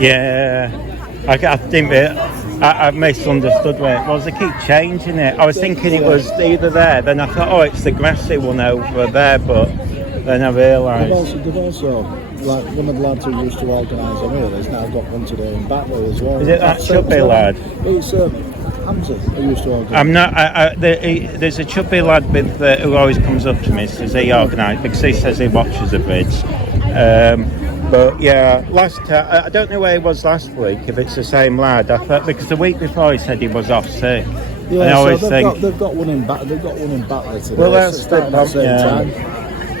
Yeah, I didn't. I misunderstood where it was. They keep changing it. I was thinking it was either there. Then I thought, oh, it's the grassy one over there. But then I realised. They've also, like one of the lads who used to organise them here, has now got one today in Batley as well. Is it that chubby lad? It's Hamza who used to organise. I'm not. There's a chubby lad with who always comes up to me. Says he organised because he says he watches the vids. But yeah, I don't know where he was last week. If it's the same lad, I thought because the week before he said he was off sick. Yeah, so they've got one in Batley today. Well, that's the time.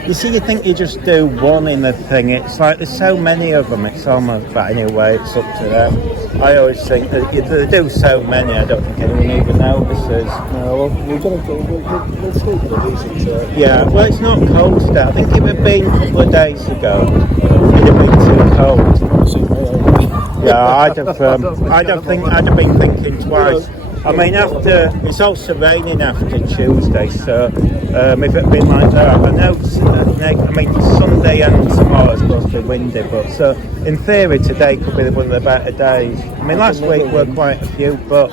You see, you think you just do one in the thing. It's like there's so many of them. It's almost, but anyway, it's up to them. I always think that they do so many. I don't think anyone even notices. No, we've got to go. We'll sleep with a decent. Yeah, well, it's not cold today. I think if it had been a couple of days ago, it'd have been too cold. Yeah, I'd have been thinking twice. I mean, it's also raining after Tuesday, so if it had been like that, I know. Sunday and tomorrow is supposed to be windy, but so in theory today could be one of the better days. I mean, last week were quite a few, but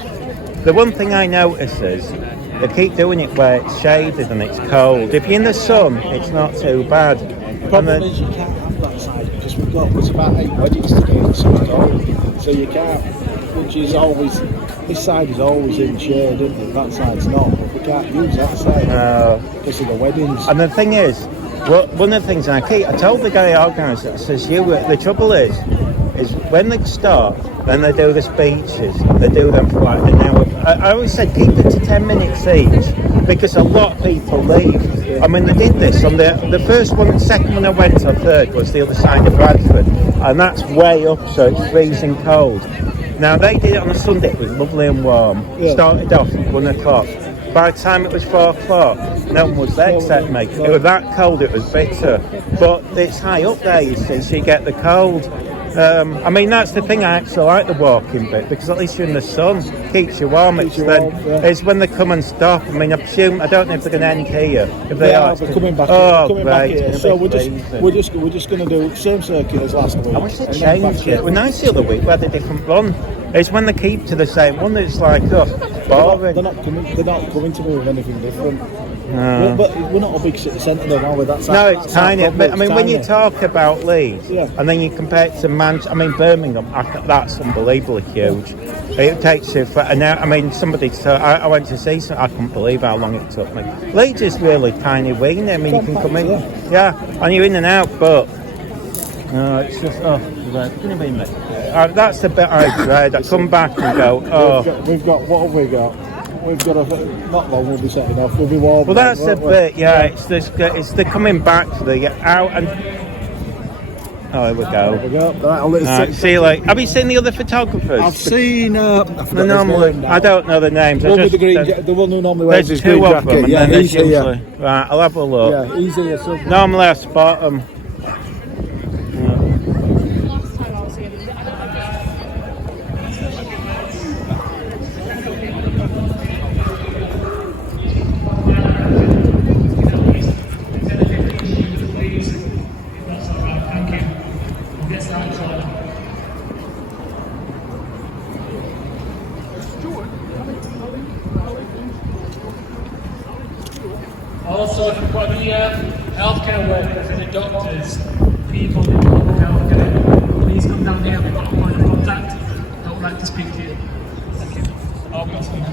the one thing I notice is they keep doing it where it's shaded and it's cold. If you're in the sun, it's not too bad. The problem is you can't have that side because there's about 8 weddings today and it's cold, so you can't. Which is always, this side is always in shade, isn't it? That side's not, but we can't use that side because of the weddings. And the thing is, one of the things I told the guy who organised it, I says, the trouble is when they start, then they do the speeches, they do them for like an hour. I always said keep it to 10 minutes each, because a lot of people leave. I mean, they did this on the first one, second one I went to, third was the other side of Bradford, and that's way up, so it's freezing cold. Now they did it on a Sunday, it was lovely and warm. Started off at 1 o'clock. By the time it was 4 o'clock, no one was there except me. It was that cold, it was bitter. But it's high up there, you see, so you get the cold. I mean, that's the thing, I actually like the walking bit, because at least you're in the sun, keeps you warm. It's when they come and stop. I mean, I don't know if they're going to end here. If they are, they're coming back. Back here. So we're just going to do the same circuit as last week. I wish they'd changed it. Well, nice the other week, we had a different one. It's when they keep to the same one that it's like, boring. They're not coming to me with anything different. No. But we're not a big city centre though, are we? That's no, it's tiny. But I mean, when you talk about Leeds, and then you compare it to Birmingham, that's unbelievably huge. It takes you for an hour. I mean, I went to see some, I couldn't believe how long it took me. Leeds is really tiny weeny. I mean, you can come in, and you're in and out, but it's just, that's the bit I dread. I come back and go, what have we got? We've got not long. We'll be setting off. We'll be warm. Well, that's the bit. Yeah, it's the coming back to the out and. Oh, here we go. Right, see you later. Have you seen the other photographers? I've seen. I don't know the names. The one who normally wears his green jacket. Them, yeah, he's here. Right, I'll have a look. Yeah, he's here. So. Normally I spot them. Also, if you've got any healthcare workers, any doctors, people in public healthcare, please come down here. We've got a point of contact. I would like to speak to you. Thank you. I'll meet you.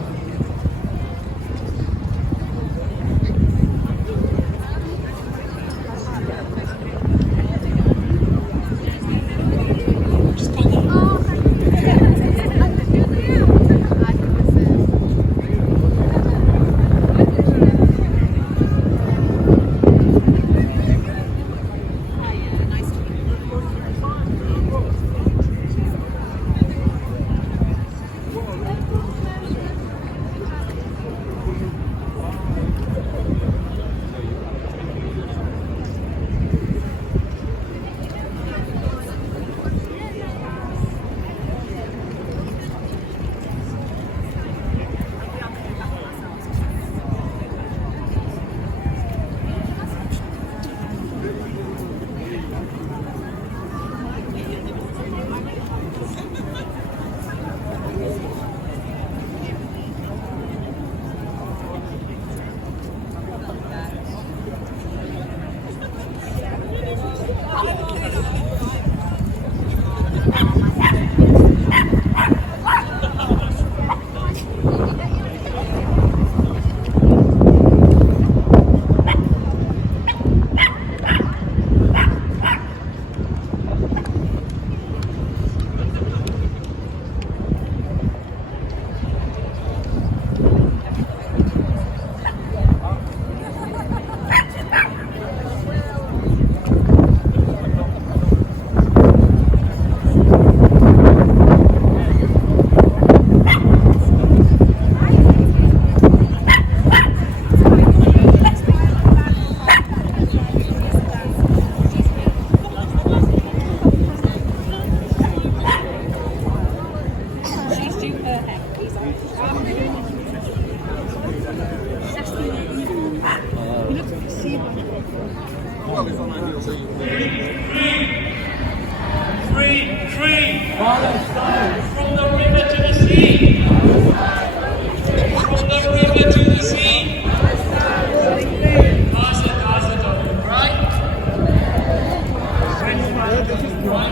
Guys, we've got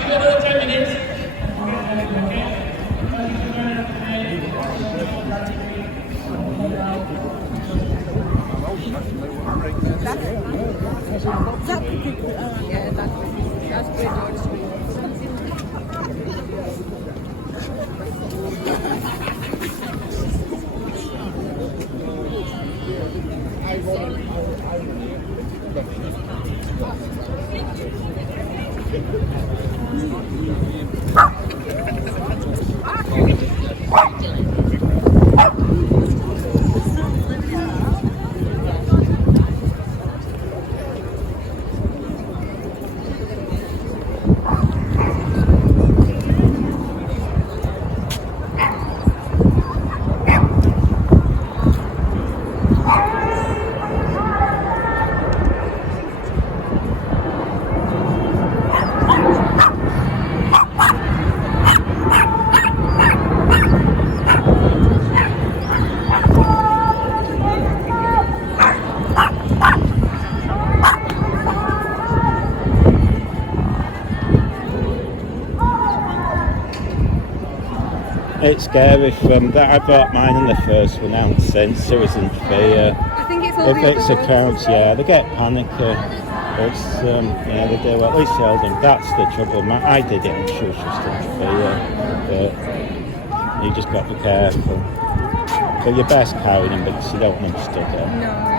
another 10 minutes. It's scary from that. I bought mine in the first one out since there was in fear. I think it's all If the it's a other couch, yeah, they get panicky. It's yeah, they do. At least tell them that's the trouble. I did it and she was just in fear. But you just got to be careful. So you're best carrying them because you don't want them stuck in. No.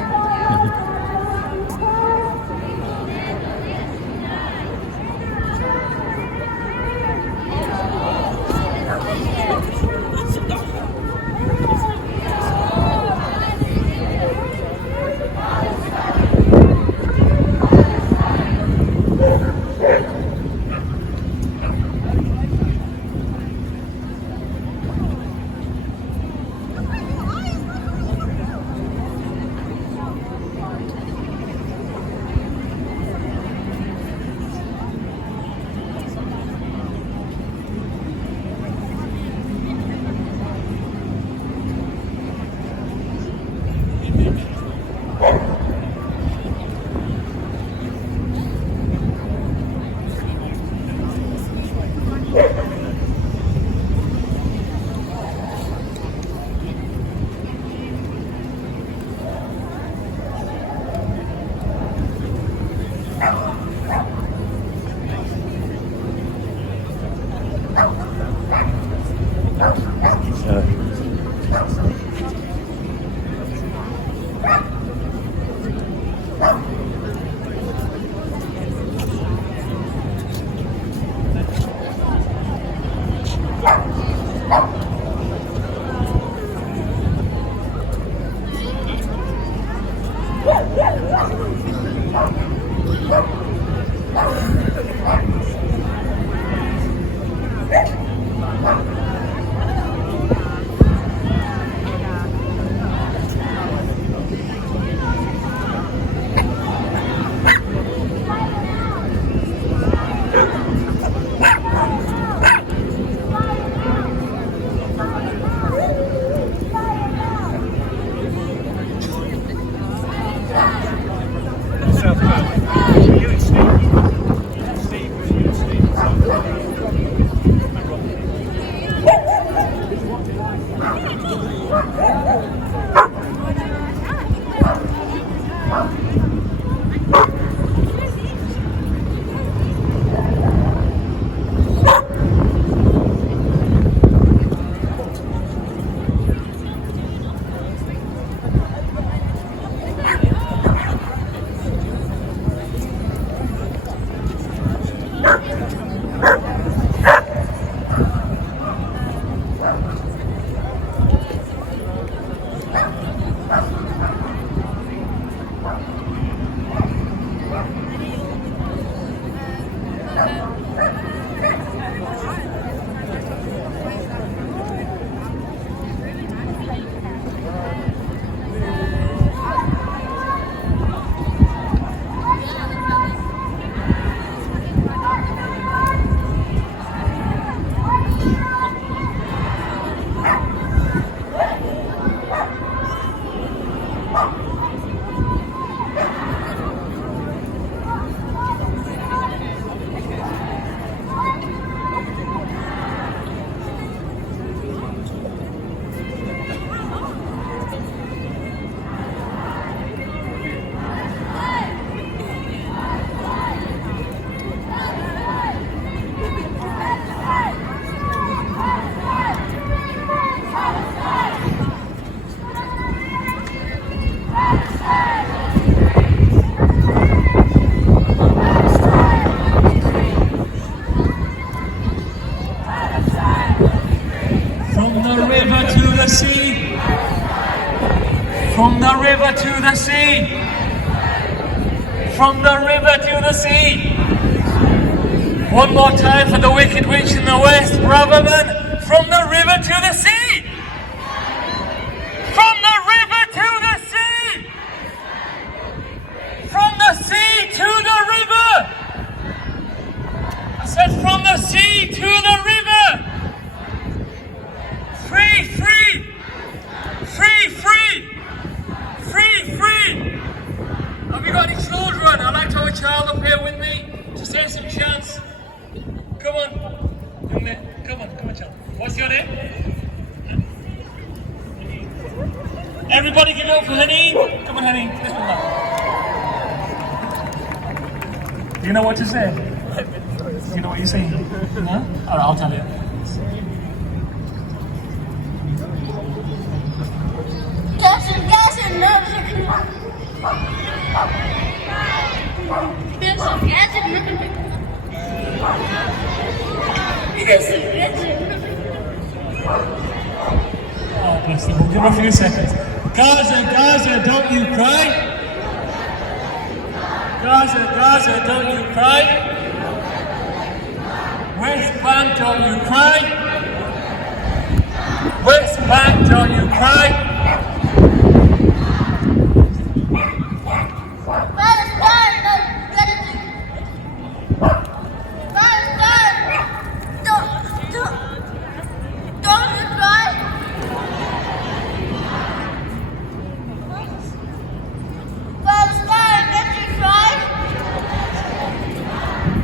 from the river to the sea. One more time for the wicked witch in the west, Braverman, from the river to the sea. From the river to the sea. From the sea to the river. I said from the sea to the river. Free, free. Free, free. Free, free. Have you got any children? I'd like to have a child up here with me to say some chants. Come on. Come on, child. What's your name? Everybody give it up for Henny. Come on, Henny. This one back. Do you know what to say? Do you know what you're saying? No? Alright, I'll tell you. Oh, bless them. We'll give her a few seconds. Gaza, Gaza, don't you cry. Gaza, Gaza, don't you cry. West Bank, don't you cry. West Bank, don't you cry.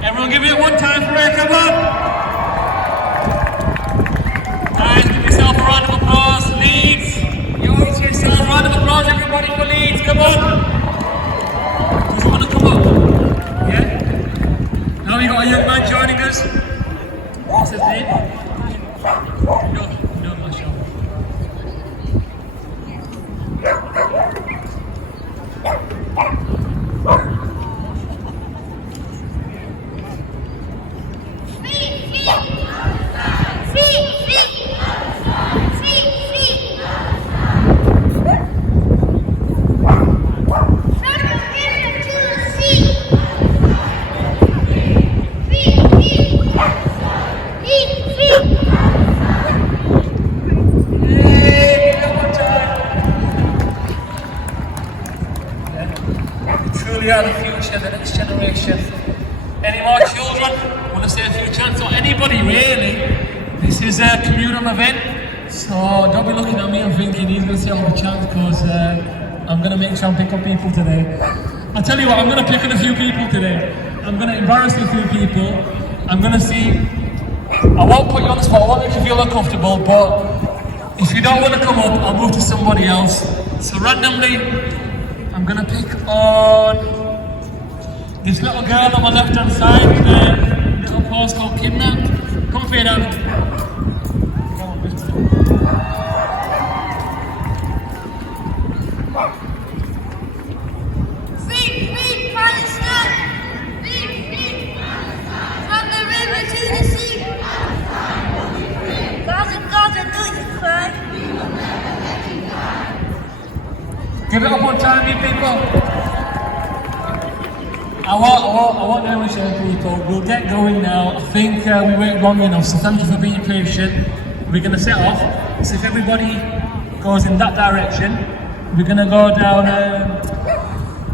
Everyone give it one time for her, come on! Guys, give yourself a round of applause. Leeds, you owe it to yourself. Round of applause, everybody, for Leeds, come on! Does you want to come up? Yeah? Now we got a young man joining us. What's his name? No, I'm not sure. Truly are the future, the next generation. Any more children? Want to say a few chants, or anybody really? This is a communal event, so don't be looking at me and thinking he's going to say all the chants, because I'm going to make sure I pick up people today. I'll tell you what, I'm going to pick on a few people today. I'm going to embarrass a few people. I'm going to see. I won't put you on the spot, I won't make you feel uncomfortable, but if you don't want to come up, I'll move to somebody else. So randomly, I'm going to pick on this little girl on my left hand side with a little pose called Kidnapped. Come on, Fade out. Come on, Free, free Palestine! Free, free! From the river to the sea! Gaza, Gaza, don't you cry! Give it up one time, you people. I won't know people. We'll get going now. I think we waited long enough, so thank you for being patient. We're going to set off. So if everybody goes in that direction, we're going to go down, I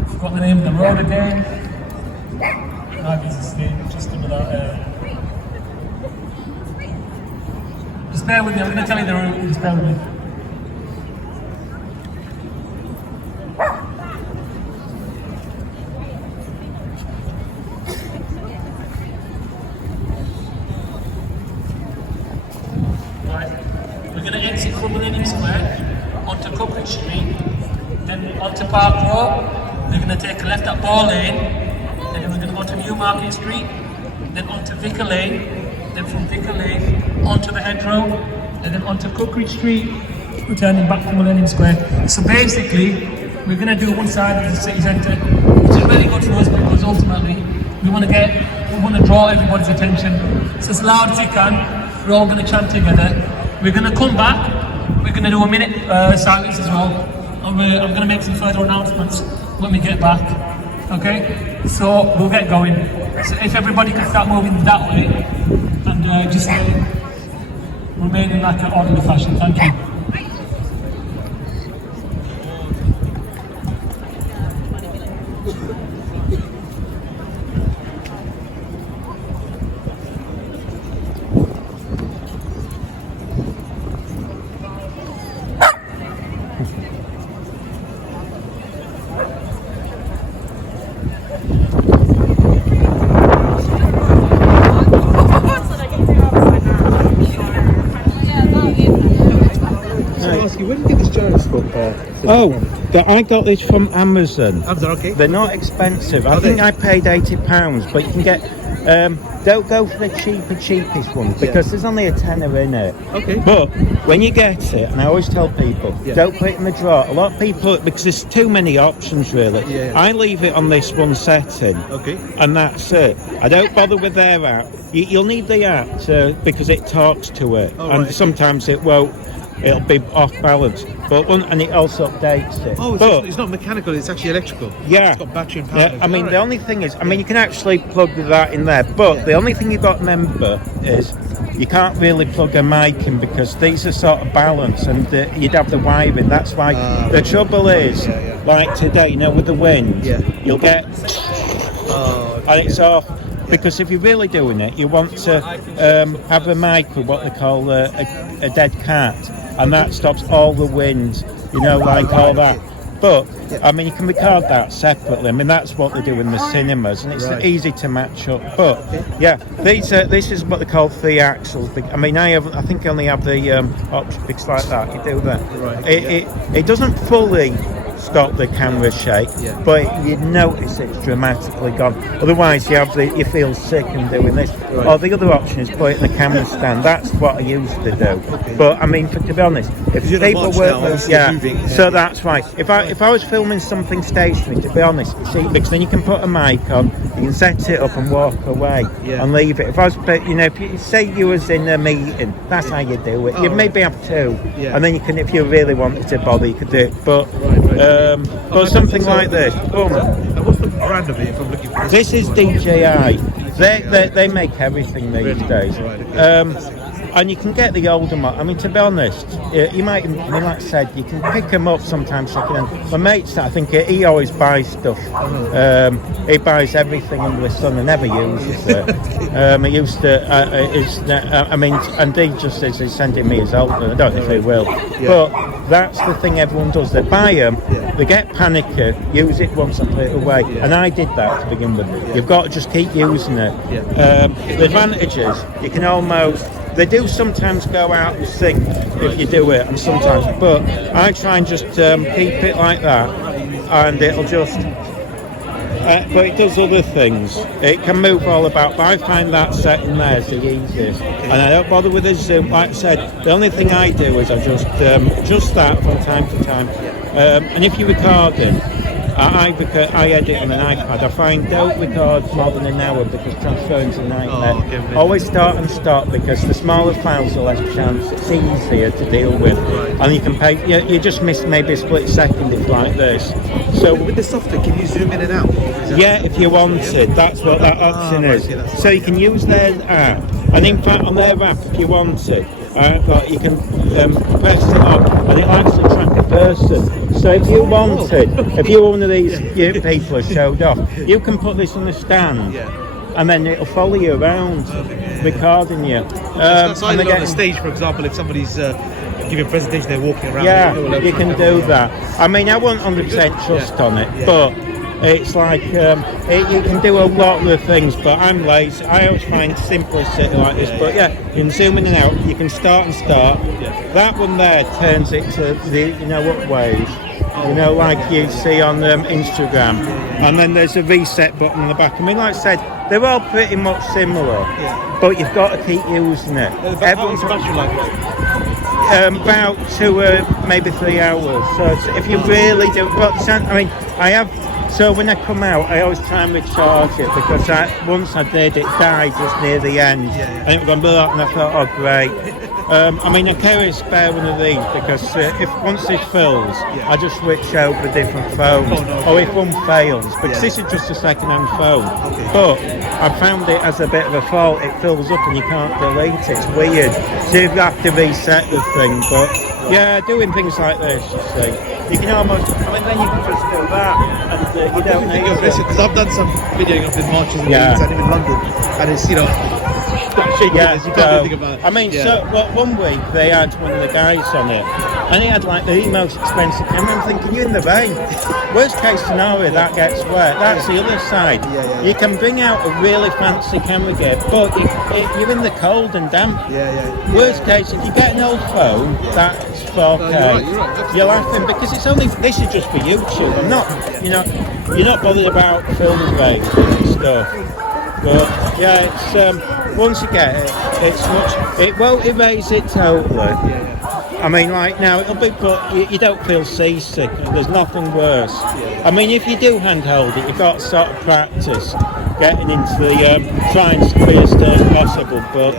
forgot the name of the road again. Just under that. Just bear with me, I'm going to tell you the route, just bear with me. We're going to exit from Millennium Square onto Cookridge Street, then onto Park Road. We're going to take a left at Ball Lane, then we're going to go to Newmarket Street, then onto Vicar Lane, then from Vicar Lane onto the Hedgerow, and then onto Cookridge Street, returning back to Millennium Square. So basically, we're going to do one side of the city centre, which is really good for us because ultimately we want to draw everybody's attention. So as loud as you can. We're all going to chant together. We're going to come back. We're going to do a minute silence as well. I'm going to make some further announcements when we get back. Okay, so we'll get going. So if everybody can start moving that way and just remain in like an orderly fashion. Thank you. Where did you get this gyroscope? I got this from Amazon. Amazon, okay. They're not expensive. I think I paid £80, but you can get. Don't go for the cheapest ones because there's only a tenner in it. Okay. But when you get it, and I always tell people, don't put it in the drawer. A lot of people, because there's too many options really. Yeah. I leave it on this one setting. Okay. And that's it. I don't bother with their app. You'll need the app because it talks to it, and sometimes it won't. It'll be off balance, and it also updates it. Oh, it's not mechanical; it's actually electrical. Yeah, it's got battery and power. Yeah, I mean, the only thing is, you can actually plug that in there, but the only thing you've got to remember is you can't really plug a mic in because these are sort of balanced, and you'd have the wiring. That's why the trouble is, like today, with the wind, you'll get, and it's off. Because if you're really doing it, you want to have a mic with what they call a dead cat, and that stops all the wind, like all that. But you can record that separately. That's what they do in the cinemas, and it's easy to match up. But this is what they call 3 axles. I think I only have the optics like that. You do that. It doesn't fully stop the camera shake, but you notice it's dramatically gone. Otherwise, you feel sick in doing this. Or the other option is put it in the camera stand. That's what I used to do. But to be honest, if people work, so that's why. If I was filming something stationary, to be honest, because then you can put a mic on, you can set it up and walk away and leave it. If I was, if you say you was in a meeting, that's how you do it. You maybe have 2, and then you can, if you really wanted to bother, you could do it. But something like this. And what's the brand of it if I'm looking for this is DJI. They make everything these days. And you can get the older model. To be honest, you might, like I said, you can pick them up sometimes. My mate, I think he always buys stuff. He buys everything under the sun and never uses it. He used to, and he just says he's sending me his old one. I don't know if he will. But that's the thing everyone does. They buy them, they get panicky, use it once and put it away. And I did that to begin with. You've got to just keep using it. The advantage is you can almost. They do sometimes go out of sync if you do it, and sometimes, but I try and just keep it like that, and it'll just. But it does other things. It can move all about, but I find that setting there is the easiest, and I don't bother with the zoom. Like I said, the only thing I do is I just that from time to time, and if you're recording. I edit on an iPad. I find don't record more than an hour because transferring's a nightmare. Always start and stop because the smaller files are less chance. It's easier to deal with, and you can pay. You just miss maybe a split second. It's like this. So with the software, can you zoom in and out? If you wanted, that's what that option is. So you can use their app, and in fact on their app, if you wanted. But you can press it up and it actually track a person. So if you wanted, if you're one of these people who showed off, you can put this on the stand and then it'll follow you around, recording you. So on the stage, for example, if somebody's giving a presentation, they're walking around. You can do that. I wasn't 100% trust on it, but it's like you can do a lot of the things, but I'm lazy. I always find simplicity like this. But you can zoom in and out. You can start and start. That one there turns it to the what ways. Like you see on Instagram. And then there's a reset button on the back. Like I said, they're all pretty much similar, but you've got to keep using it. Everyone's battery like about 2 maybe 3 hours. So if you really do, I have. So when I come out, I always try and recharge it because once I did, it died just near the end, and it was going blah, and I thought, oh great. I mean, I carry a spare one of these because if once this fills, I just switch over different phones, or if one fails, because this is just a second-hand phone. But I found it as a bit of a fault. It fills up and you can't delete it. It's weird. So you have to reset the thing. But yeah, doing things like this, you see, you can almost. I mean, then you can just do that, and you don't need it. Because I've done some videoing of the marches in Yeah. Leeds and in London, and it's Yeah, you can't really think about it. I mean, so one week they had one of the guys on it, and he had like the most expensive camera. I'm thinking, you're in the rain. Worst case scenario, that gets wet. That's the other side. You can bring out a really fancy camera gear, but you're in the cold and damp. Worst case, if you get an old phone, that's 4K. You're right. You're laughing because it's only. This is just for YouTube. I'm not. You're not bothered about film rates and stuff. But yeah, it's once you get it, it's much. It won't erase it totally. I mean, like now it'll be, but you don't feel seasick. There's nothing worse. I mean, if you do handhold it, you've got to sort of practice getting into the trying to be as still as possible. But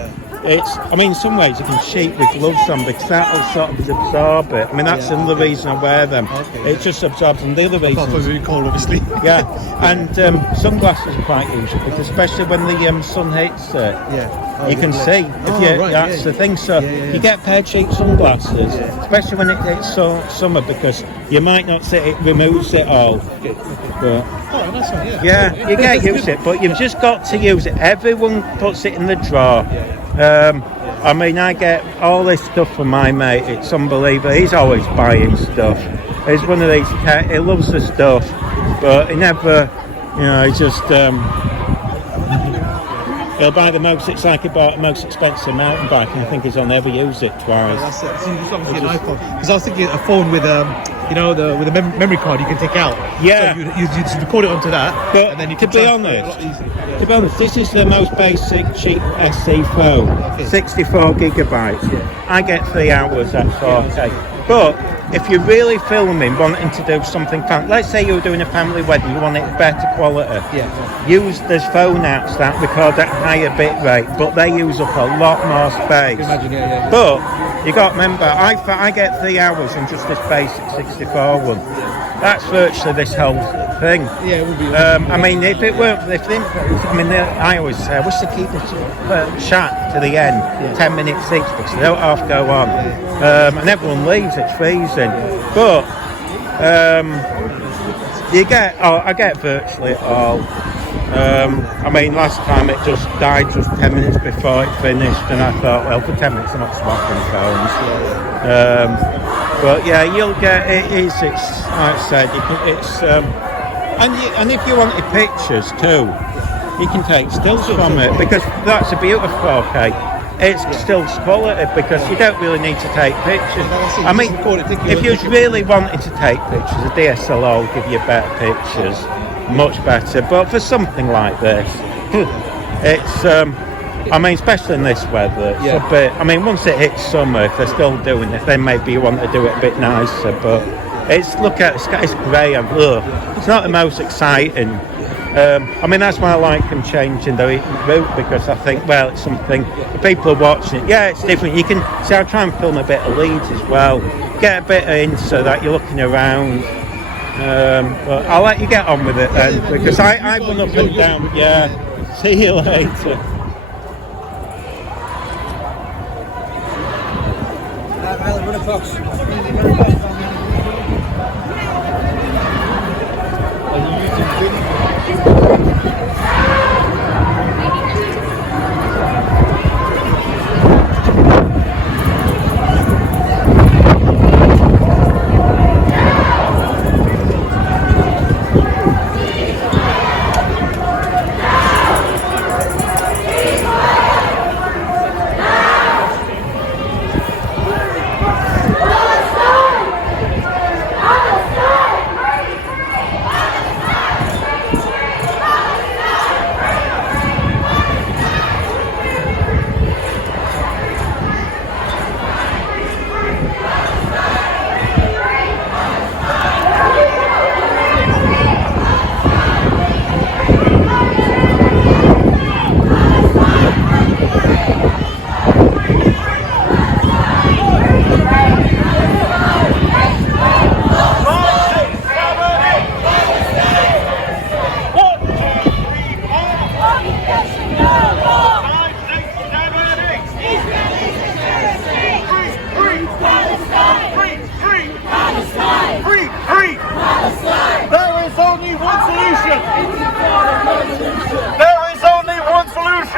it's. I mean, in some ways you can cheat with gloves on because that'll sort of absorb it. I mean, that's another reason I wear them. It just absorbs them. The other reason. Apart from being cold, obviously. Yeah, and sunglasses are quite useful because especially when the sun hits it, you can see. That's the thing. So you get a pair of cheap sunglasses, especially when it hits summer, because you might not see it removes it all. But, you get used to it, but you've just got to use it. Everyone puts it in the drawer. I mean, I get all this stuff from my mate. It's unbelievable. He's always buying stuff. He's one of these. He loves the stuff, but he never, he just. He'll buy the most. It's like he bought the most expensive mountain bike, and I think he's never used it twice. That's it. So it's obviously an iPhone. Because I was thinking a phone with with a memory card you can take out. Yeah. So you just record it onto that. But and then you to can be transfer it a lot honest, easier. this is the most basic cheap SC phone, 64 gigabytes. I get 3 hours at 4K. But if you're really filming, wanting to do something fun, let's say you're doing a family wedding, you want it better quality. Use those phone apps that record at higher bit rate, but they use up a lot more space. Imagine, But you got to remember, I get 3 hours on just this basic 64 one. That's virtually this whole thing. Yeah, it would be. I mean, if it weren't, I always say, I wish they keep the chat to the end, 10 minutes each, because they don't half go on. And everyone leaves, it's freezing. But I get virtually it all. I mean, last time it just died just 10 minutes before it finished, and I thought, well, for 10 minutes I'm not swapping phones. But yeah, you'll get it's like I said, it's and if you wanted pictures too, you can take stills from it, because that's a beautiful 4K. It's still quality because you don't really need to take pictures. I mean, if you really wanted to take pictures, a DSLR will give you better pictures, much better. But for something like this, it's I mean, especially in this weather, it's a bit. I mean, once it hits summer, if they're still doing it, then maybe you want to do it a bit nicer. But it's grey and it's not the most exciting. I mean, that's why I like them changing the route, because I think, well, it's something the people are watching it. Yeah, it's different. You can see. I'll try and film a bit of Leeds as well. Get a bit in so that you're looking around. But I'll let you get on with it then, because I run up and down. Yeah. See you later. Run across. Are you using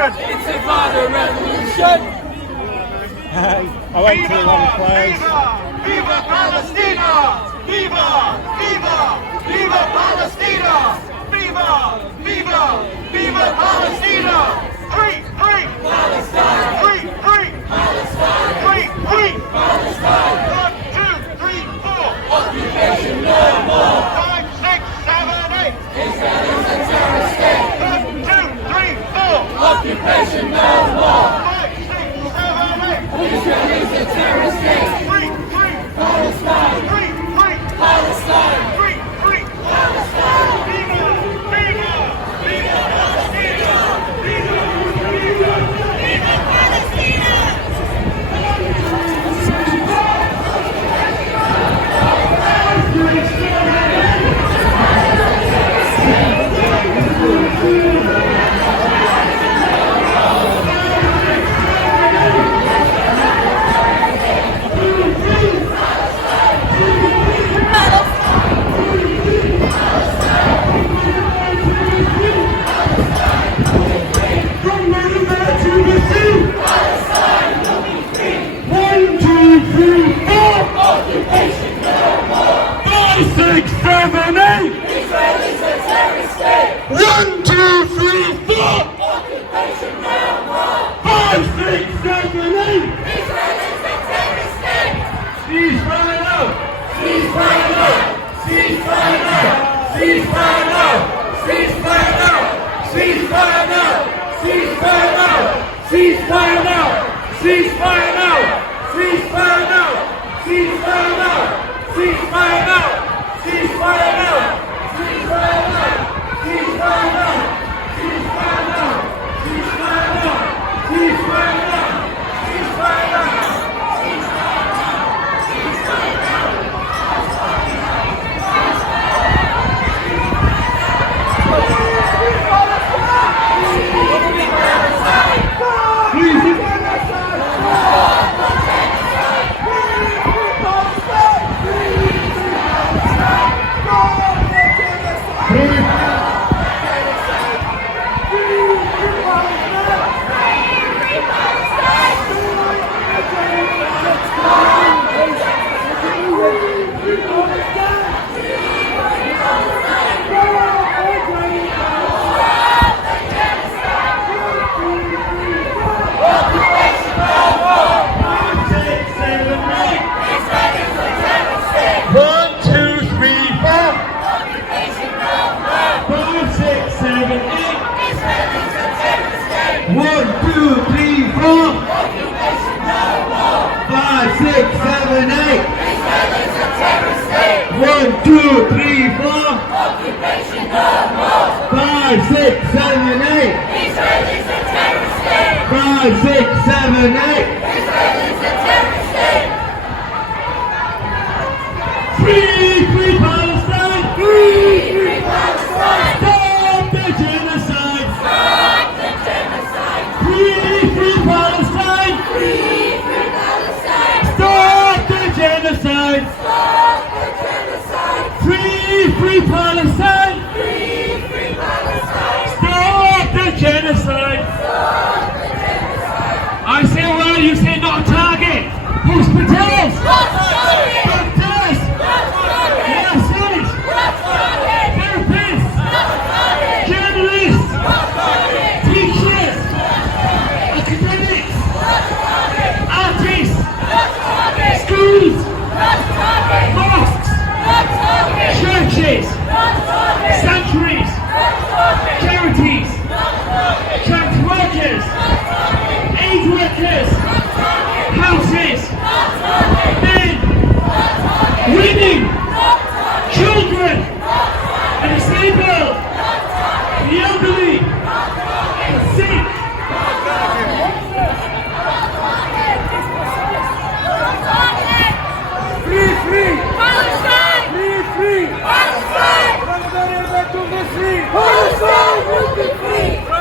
It's about a revolution. I went to the wrong place. Viva Palestina! Viva! Viva! Viva Palestina! Viva! Viva! Viva Palestina! Free! Free! Palestine! Free! Free! Palestine! Free! Free! Palestine! 1, 2, 3, 4! Occupation no more! 5, 6, 7, 8! Israel is a terrorist state! 1, 2, 3, 4! Occupation no more! 5, 6, 7, 8! Israel is a terrorist state! Free! Free! Palestine! Free! Free! Palestine! Free! Free! Palestine! Viva! Viva!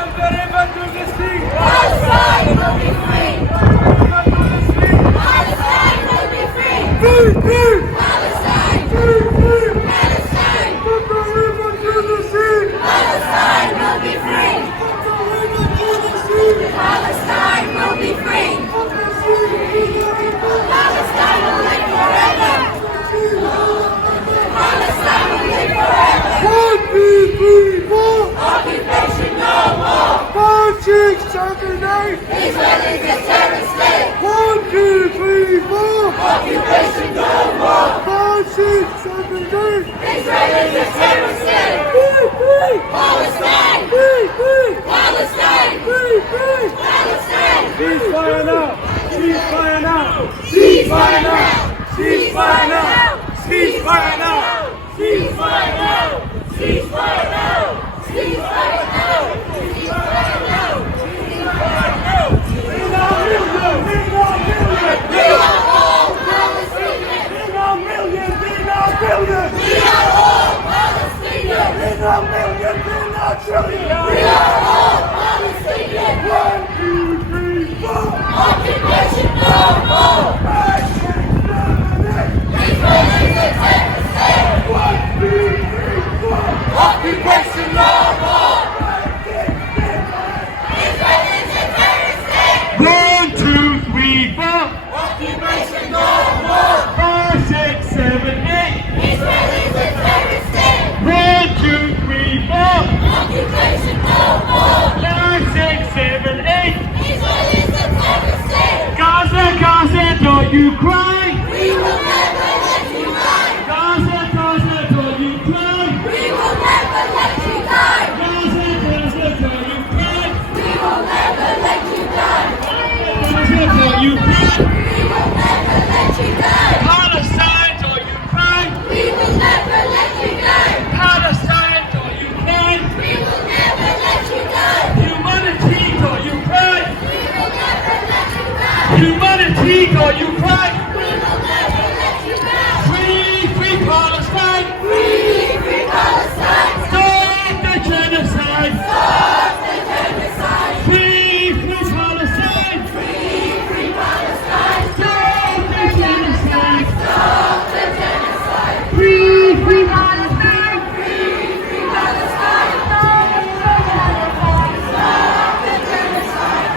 Viva Palestina! Viva! Viva! Viva Palestina! Palestine will be free! Israel is a terrorist state. 1, 2, 3, 4. Occupation no more. 5, 6, 7, 8. Israel is a terrorist state. Free, free. Palestine. Free, free. Palestine. Free, free. Palestine. Ceasefire now. Ceasefire now. Ceasefire now. Ceasefire now. Ceasefire now. Ceasefire now. Ceasefire now. Ceasefire now. Ceasefire now. Bring our million. Bring our million. We are all Palestinians. Bring our million. Bring our billion. We are all Palestinians. Bring our million. Bring our trillion. We are all Palestinians. 1, 2, 3, 4. Occupation no more. 5, 6, 7, 8. Israel is a terrorist state. 1, 2, 3, 4. Occupation no more. Israel is a terrorist state. 1, 2, 3, 4. Occupation no more. 5, 6, 7, 8. Israel is a terrorist state. 1, 2, 3, 4. Occupation no more. 5, 6, 7, 8. Israel is a terrorist state. Gaza, Gaza, don't you cry. We will never let you die. Gaza, Gaza, don't you cry. We will never let you die. Gaza, Gaza, don't you cry. We will never let you die. Gaza, don't you cry. We will never let you die. Palestine, don't you cry. We will never let you die. Palestine, don't you cry. We will never let you die. Humanity, don't you cry. We will never let you die. Humanity, don't you cry. We will never let you die. Free, free Palestine. Free, free Palestine. Stop the genocide. Stop the genocide. Free, free Palestine. Free, free Palestine. Stop the genocide. Stop the genocide. Free, free Palestine. Free, free Palestine. Stop the genocide. Stop the genocide.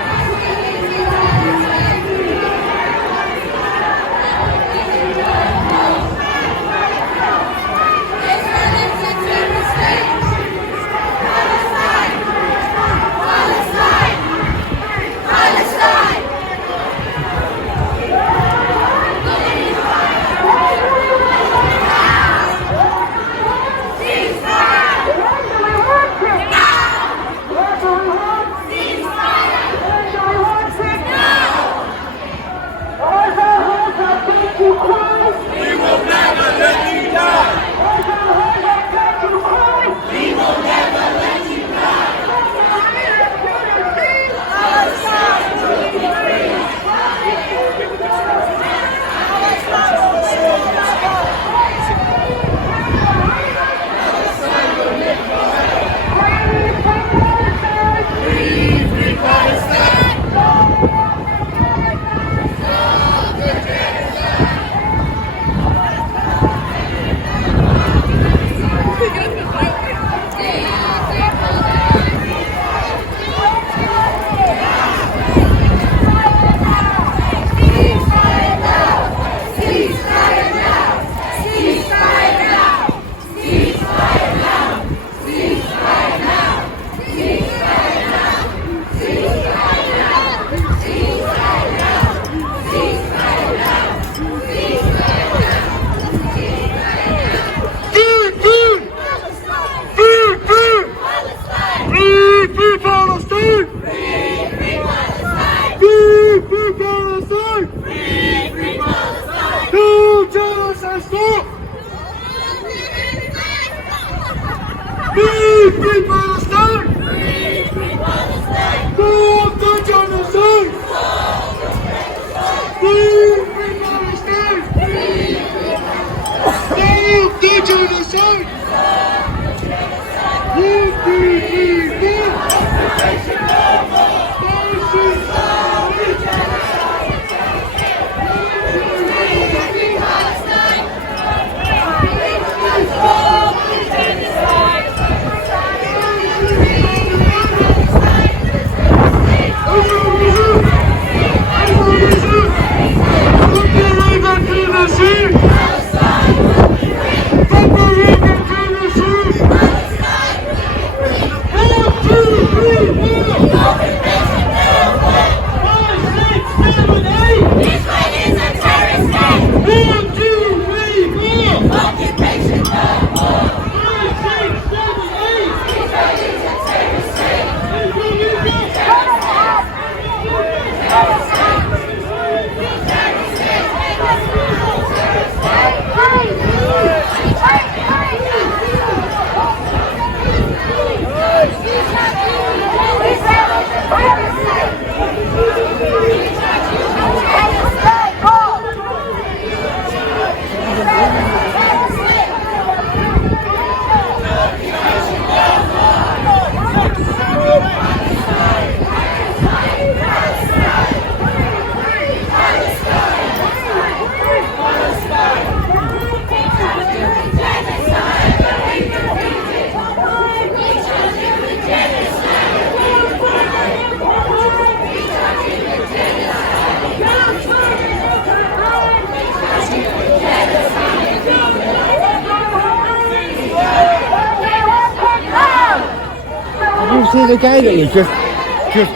see the guy that was just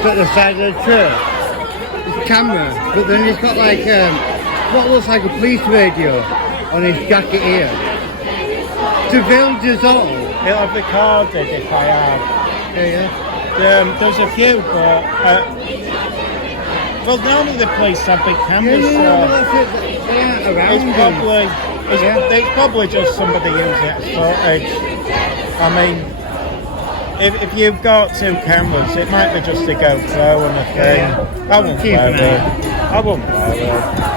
at the side of the church? His camera, but then he's got like what looks like a police radio on his jacket here. To villagers all. It'll have recorded if I have. Yeah. There's a few, but well, normally the police have big cameras, Well, so that's it. They aren't around. it's probably just somebody using it as footage. I mean, if you've got 2 cameras, it might be just a GoPro and a thing. I won't wear it. I won't wear it.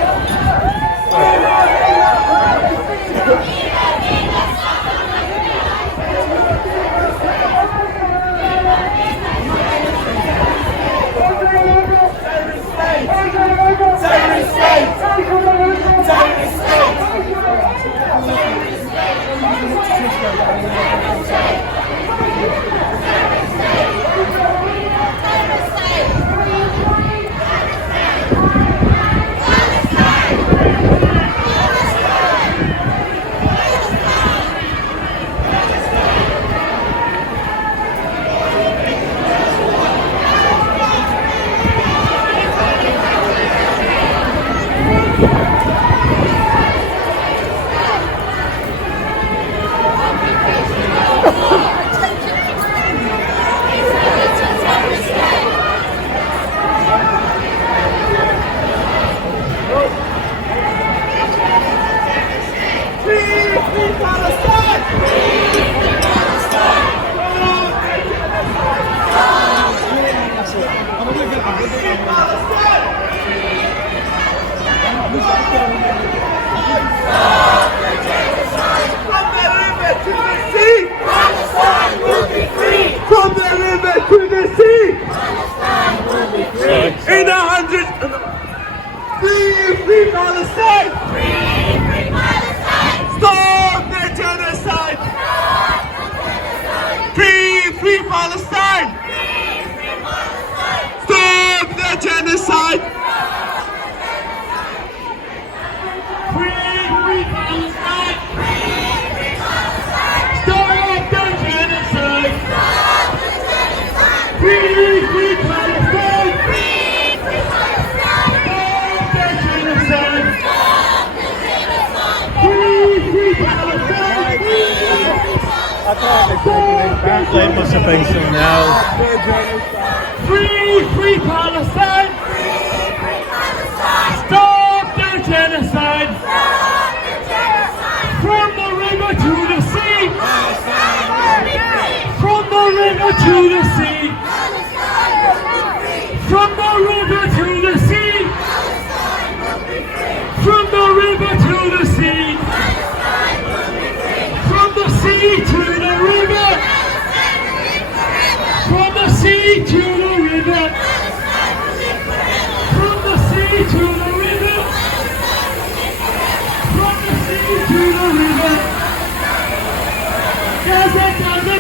From the river to the sea! In the hundreds! Free Palestine! Free Palestine! Stop the genocide! Free Palestine! Stop the genocide! Free Palestine! Stop the genocide! Free Palestine! Stop the genocide! Free Palestine! I thought they taking it back. It must have been something else. Free Palestine! Stop the genocide! From the river to the sea! From the river to the sea! From the river to the sea! From the river to the sea! From the sea to the river! From the sea to the river! From the sea to the river! From the sea to the river! Gaza,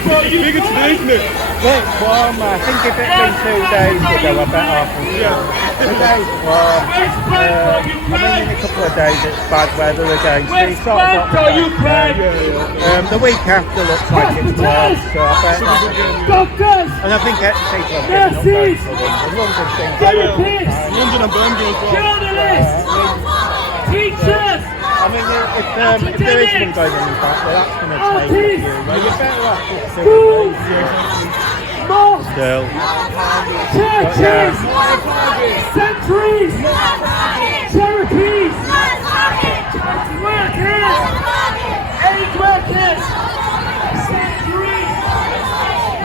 but you Big statement. It's warm. I think if it's been 2 days ago, I bet off. Yeah. 2 days warm. I mean, in a couple of days it's bad weather again. So you sort of got the week after looks like it's warm, so I bet Doctors! and I think people are getting up there for London things. London and Birmingham. Journalists! Teachers! I mean, if there is one going on in fact, well, that's going to take a few. Well, you're better off just doing Mosques! still. Churches! Centuries! Charities! Workers! Aid workers! Centuries!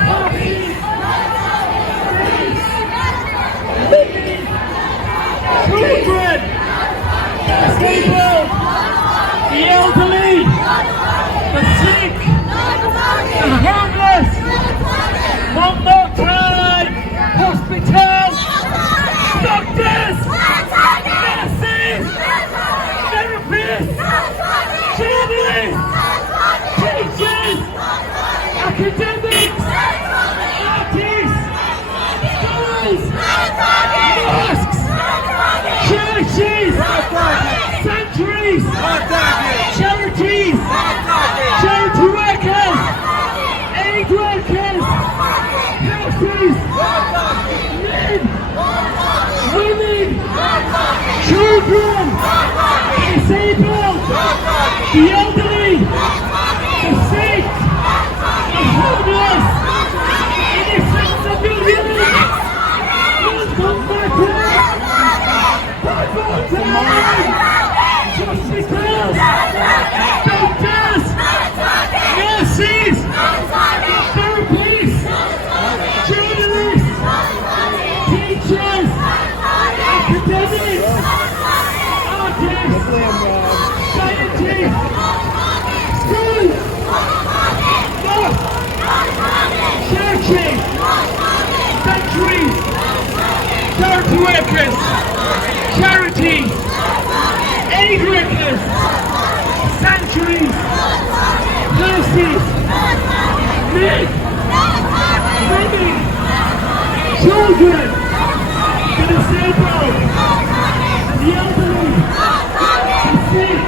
Parties! Children! Disabled! The elderly! The sick! The homeless! One more time! Hospitals! children, the disabled, the elderly, the sick, the homeless, innocent civilians. Let's come back home. One more time. Just because. Doctors, nurses, therapists, journalists, teachers, academics, artists, scientists, schools, mosques, churches, sanctuaries, charity workers, charities, aid workers, sanctuaries, nurses, men, women, children, the disabled, the elderly, the sick,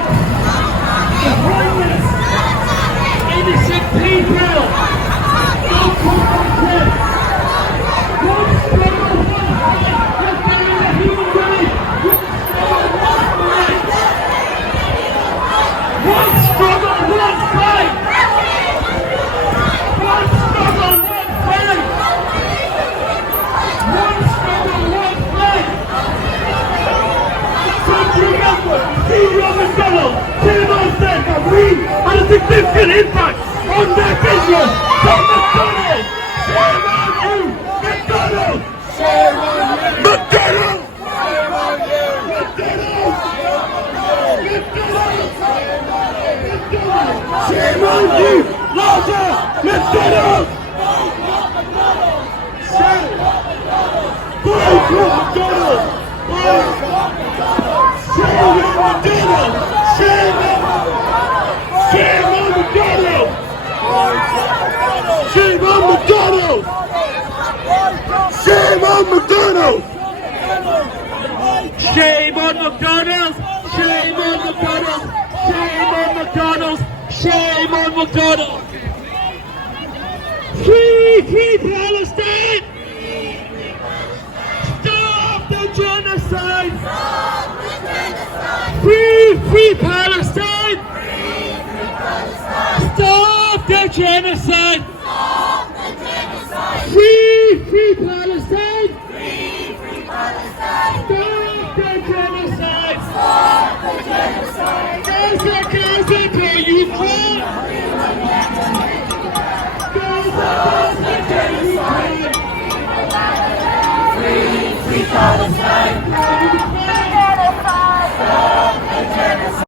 the homeless, innocent people, no compassion. One struggle, one fight, one better than human right. One struggle, one fight. One struggle, one fight. One struggle, one fight. So remember, Zero McDonald, Tim said that we had a significant impact on their business. So McDonald, shame on you, McDonald. Shame on you, McDonald. Shame on you, McDonald. Shame on you, Larger McDonald! Shame! Boycott McDonald! Shame on McDonald! Shame on McDonald! Shame on McDonald! Shame on McDonald! Shame on McDonald's! Shame on McDonald's! Shame on McDonald's! Shame on McDonald's! Free Palestine! Stop the genocide! Free Palestine! Stop the genocide! Free Palestine! Stop the genocide! Gaza, can you call? Gaza, can you call? Free Palestine! Stop the genocide!